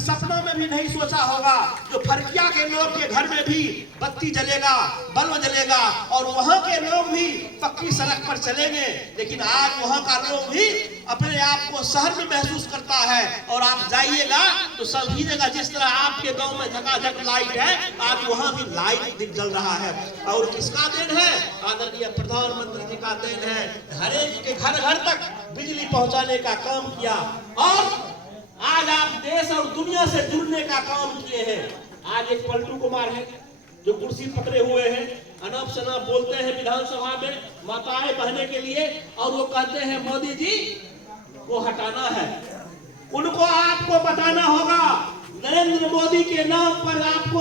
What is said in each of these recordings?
सपनों में भी नहीं सोचा होगा जो फरकिया के लोग के घर में भी बत्ती जलेगा, बल्ब जलेगा और वहां के लोग भी पक्की सड़क पर चलेंगे। लेकिन आज वहां का लोग भी अपने आप को शहर में महसूस करता है। और आप जाइएगा तो सभी जगह जिस तरह आपके गांव में झकाझक लाइट है, आज वहां भी लाइट जल रहा है। और किसका देन है? आदरणीय प्रधानमंत्री जी का देन है। हर एक के घर घर तक बिजली पहुंचाने का काम किया और आज आप देश और दुनिया से जुड़ने का काम किए हैं। आज एक पलटू कुमार है जो कुर्सी पकड़े हुए हैं, अनाप शनाप बोलते हैं विधानसभा में माताएं बहने के लिए, और वो कहते हैं मोदी जी को हटाना है। उनको आपको बताना होगा नरेंद्र मोदी के नाम पर आपको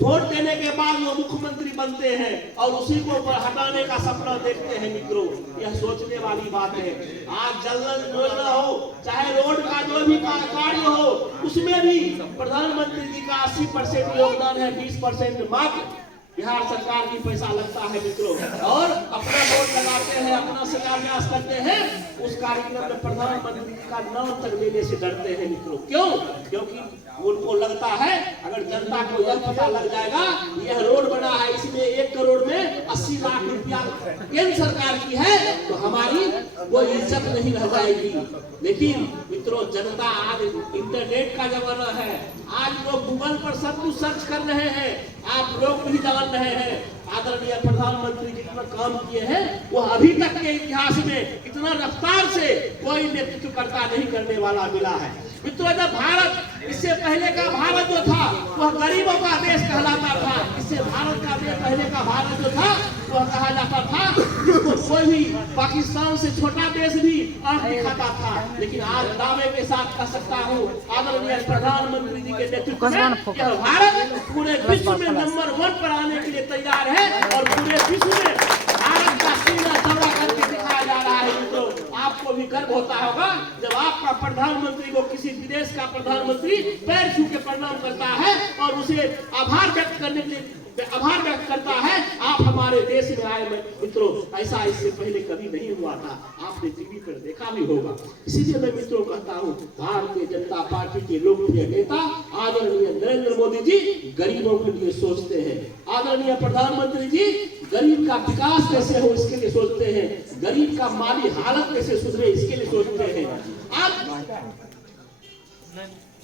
वोट देने के बाद वो मुख्यमंत्री बनते हैं और उसी को हटाने का सपना देखते हैं। मित्रों, यह सोचने वाली बात है। आज जल योजना हो चाहे रोड का जो भी कार्य हो, उसमें भी प्रधानमंत्री जी का 80% योगदान है, 20% मात्र बिहार सरकार की पैसा लगता है। मित्रों, और अपना वोट लगाते हैं, अपना शिलान्यास करते हैं, उस कार्यक्रम में प्रधानमंत्री जी का नाम तक लेने से डरते हैं। मित्रों, क्यों? क्योंकि उनको लगता है अगर जनता को यह पता लग जाएगा यह रोड बना है, इसमें 1 करोड़ में 80 लाख रुपया केंद्र सरकार की है, तो हमारी वो इज्जत नहीं रह जाएगी। लेकिन मित्रों, जनता आज इंटरनेट का जमाना है। आज लोग गूगल पर सब कुछ सर्च कर रहे हैं, आप लोग भी जान रहे हैं। आदरणीय प्रधानमंत्री जितना काम किए हैं वो अभी तक के इतिहास में इतना रफ्तार से कोई नेतृत्वकर्ता नहीं करने वाला मिला है। मित्रों, जब भारत, इससे पहले का भारत जो था वह गरीबों का देश कहलाता था। इससे भारत का पहले का भारत जो था वह कहा जाता था जिसको कोई भी पाकिस्तान से छोटा देश भी आंख दिखाता था। लेकिन आज दावे के साथ कह सकता हूँ आदरणीय प्रधानमंत्री जी के नेतृत्व में यह भारत पूरे विश्व में नंबर 1 पर आने के लिए तैयार है और पूरे विश्व में भारत का सीना चौड़ा करके दिखाया जा रहा है। मित्रों, आपको भी गर्व होता होगा जब आपका प्रधानमंत्री को किसी विदेश का प्रधानमंत्री पैर छू के प्रणाम करता है और उसे आभार व्यक्त करने के लिए आभार व्यक्त करता है, आप हमारे देश में आए। मित्रों, ऐसा इससे पहले कभी नहीं हुआ था, आपने टीवी पर देखा भी होगा। इसीलिए मैं मित्रों कहता हूँ भारतीय जनता पार्टी के लोकप्रिय नेता आदरणीय नरेंद्र मोदी जी गरीबों के लिए सोचते हैं। आदरणीय प्रधानमंत्री जी गरीब का विकास कैसे हो इसके लिए सोचते हैं, गरीब का माली हालत कैसे सुधरे इसके लिए सोचते हैं।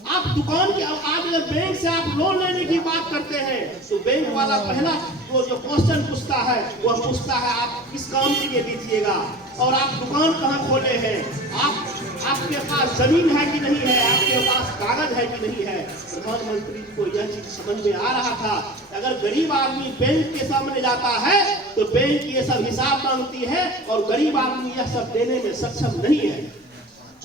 आप दुकान की आज अगर बैंक से आप लोन लेने की बात करते हैं तो बैंक वाला पहला वो जो क्वेश्चन पूछता है वह पूछता है आप किस काम के लिए लीजिएगा और आप दुकान कहाँ खोले हैं, आपके पास जमीन है कि नहीं है, आपके पास कागज है कि नहीं है। प्रधानमंत्री को यह चीज समझ में आ रहा था अगर गरीब आदमी बैंक के सामने जाता है तो बैंक ये सब हिसाब मांगती है और गरीब आदमी यह सब देने में सक्षम नहीं है।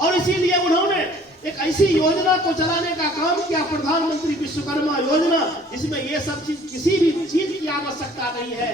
और इसीलिए उन्होंने एक ऐसी योजना को चलाने का काम किया, प्रधानमंत्री विश्वकर्मा योजना, जिसमें ये सब चीज किसी भी चीज की आवश्यकता नहीं है।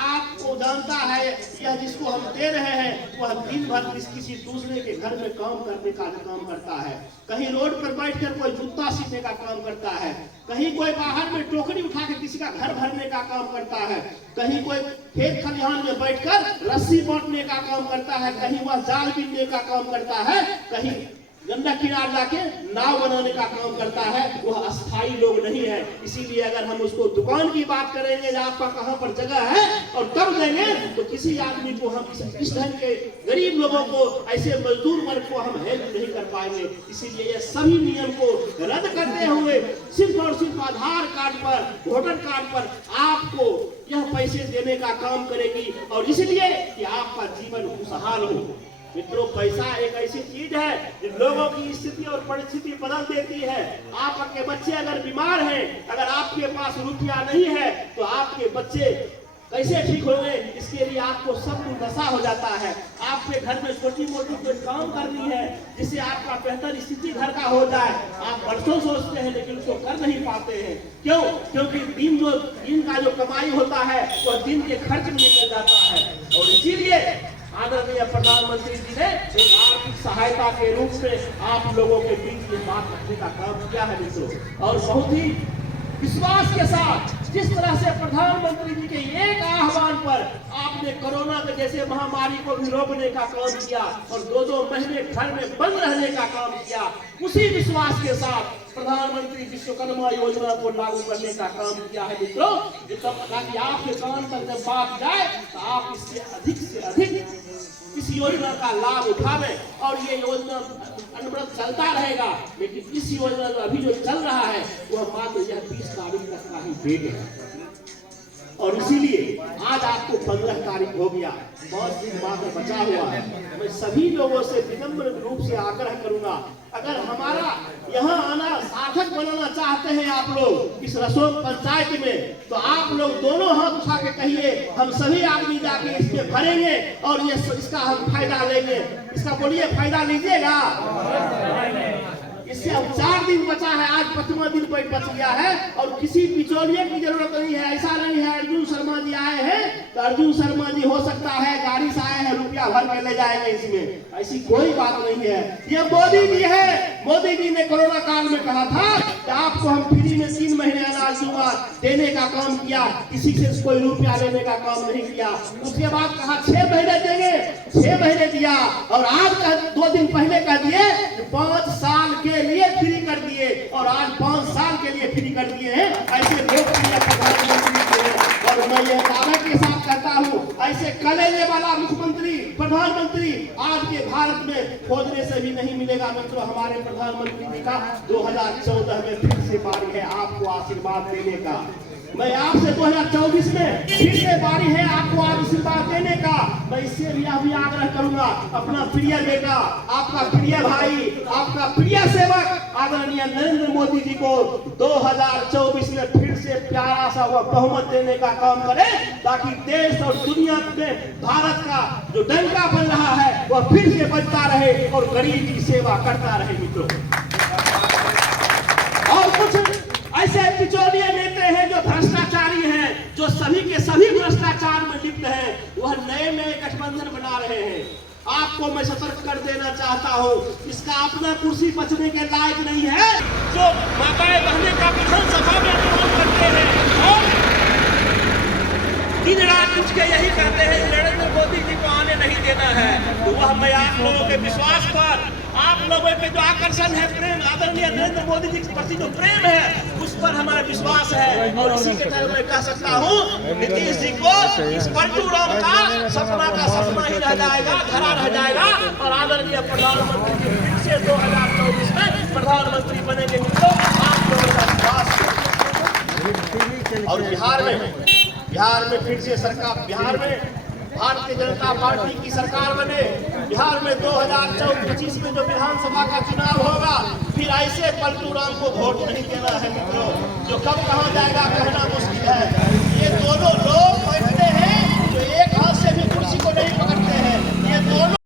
आपको जानता है यह जिसको हम दे रहे हैं वह दिन भर किसी दूसरे के घर में काम करने का काम करता है, कहीं रोड पर बैठकर कोई जूता सीने का काम करता है, कहीं कोई बाहर में टोकरी उठा के किसी का घर भरने का काम करता है, कहीं कोई खेत खलिहान में बैठकर रस्सी बांटने का काम करता है, कहीं वह जाल बीनने का काम करता है, कहीं गंगा किनारे जाके नाव बनाने का काम करता है। वह अस्थाई लोग नहीं है। इसीलिए अगर हम उसको दुकान की बात करेंगे आपका कहाँ पर जगह है और तब देंगे तो किसी आदमी को हम इस ढंग के गरीब लोगों को, ऐसे मजदूर वर्ग को हम हेल्प नहीं कर पाएंगे। इसीलिए ये सभी नियम को रद्द करते हुए सिर्फ और सिर्फ आधार कार्ड पर, वोटर कार्ड पर आपको यह पैसे देने का काम करेगी और इसलिए कि आपका जीवन खुशहाल हो। मित्रों, पैसा एक ऐसी चीज है जो लोगों की स्थिति और परिस्थिति बदल देती है। आपके बच्चे अगर बीमार हैं, अगर आपके पास रुपया नहीं है तो आपके बच्चे कैसे ठीक होंगे, इसके लिए आपको सब कुछ नशा हो जाता है। आपके घर में छोटी मोटी कोई काम करनी है जिससे आपका बेहतर स्थिति घर का हो जाए, आप बरसों सोचते हैं लेकिन उसको कर नहीं पाते हैं। क्यों? क्योंकि दिन का जो कमाई होता है वह दिन के खर्च में निकल जाता है। और इसीलिए आदरणीय प्रधानमंत्री जी ने एक आर्थिक सहायता के रूप में आप लोगों के बीच में बात रखने का काम किया है मित्रों। और बहुत ही विश्वास के साथ जिस तरह से प्रधानमंत्री जी के एक आह्वान पर आपने कोरोना के जैसे महामारी को भी रोकने का काम किया और 2-2 महीने घर में बंद रहने का काम किया, उसी विश्वास के साथ प्रधानमंत्री विश्वकर्मा योजना को लागू करने का काम किया है मित्रों। ताकि आपके कान तक जब बात जाए तो आप इससे अधिक इस योजना का लाभ उठावे। और ये योजना अनवरत चलता रहेगा, लेकिन इस योजना का अभी जो चल रहा है वह मात्र यह 20 तारीख तक का ही डेट है। और इसीलिए आज आपको 15 तारीख हो गया, बहुत दिन मात्र बचा हुआ है। मैं सभी लोगों से विनम्र रूप से आग्रह करूंगा, अगर हमारा यहाँ आना सार्थक बनाना चाहते हैं आप लोग इस रसों पंचायत में, तो आप लोग दोनों हाथ उठा के कहिए हम सभी आदमी जाके इसमें भरेंगे और ये इसका हम फायदा लेंगे। इसका बोलिए फायदा लीजिएगा। इससे अब 4 दिन बचा है, आज 5वां दिन बच गया है और किसी बिचौलिए की जरूरत नहीं है। ऐसा नहीं है अर्जुन शर्मा जी आए हैं तो अर्जुन शर्मा जी हो सकता है गाड़ी से आए हैं रुपया भर के ले जाएंगे, इसमें ऐसी कोई बात नहीं है। ये मोदी जी है, मोदी जी ने कोरोना काल में कहा था कि आपको हम फ्री में 3 महीने अनाज दूंगा, देने का काम किया, किसी से कोई रुपया लेने का काम नहीं किया। उसके बाद कहा 6 महीने देंगे, 6 महीने दिया और आज 2 दिन पहले कह दिए 5 साल के लिए फ्री कर दिए और आज 5 साल के लिए फ्री कर दिए हैं। ऐसे लोकप्रिय प्रधानमंत्री थे और मैं यह दावे के साथ कहता हूँ ऐसे कलेजे वाला मुख्यमंत्री प्रधानमंत्री आज के भारत में खोजने से भी नहीं मिलेगा। मित्रों, हमारे प्रधानमंत्री जी का 2014 में फिर से बारी है आपको आशीर्वाद देने का। मैं आपसे 2024 में फिर से बारी है आपको आशीर्वाद देने का। मैं इससे भी आग्रह करूंगा, अपना प्रिय बेटा, आपका प्रिय भाई, आपका प्रिय सेवक आदरणीय नरेंद्र मोदी जी को 2024 में फिर से प्यारा सा बहुमत देने का काम करें, ताकि देश और दुनिया में भारत का जो डंका बन रहा है वह फिर से बचता रहे और गरीब की सेवा करता रहे। मित्रों, और कुछ ऐसे बिचौलिए नेता हैं जो भ्रष्टाचारी हैं, जो सभी के सभी भ्रष्टाचार में लिप्त हैं, वह नए गठबंधन बना रहे हैं। आपको मैं सतर्क कर देना चाहता हूँ, इसका अपना कुर्सी बचने के लायक नहीं है। जो माताएं बहने का विधानसभा में विरोध करते हैं और दिन रात उठ के यही कहते हैं नरेंद्र मोदी जी को आने नहीं देना है, तो वह मैं आप लोगों के विश्वास पर, आप लोगों के जो आकर्षण है, प्रेम आदरणीय नरेंद्र मोदी जी के प्रति जो प्रेम है, उस पर हमारा विश्वास है। और इसी के तहत मैं कह सकता हूँ नीतीश जी को इस पलटू राम का सपना ही रह जाएगा, धरा रह जाएगा और आदरणीय प्रधानमंत्री जी फिर से 2024 में प्रधानमंत्री बनेंगे। मित्रों, आप लोगों का विश्वास और बिहार में फिर से सरकार, बिहार में भारतीय जनता पार्टी की सरकार बने। बिहार में 2025 में जो विधानसभा का चुनाव होगा, फिर ऐसे पलटू राम को वोट नहीं देना है। मित्रों, जो कब कहाँ जाएगा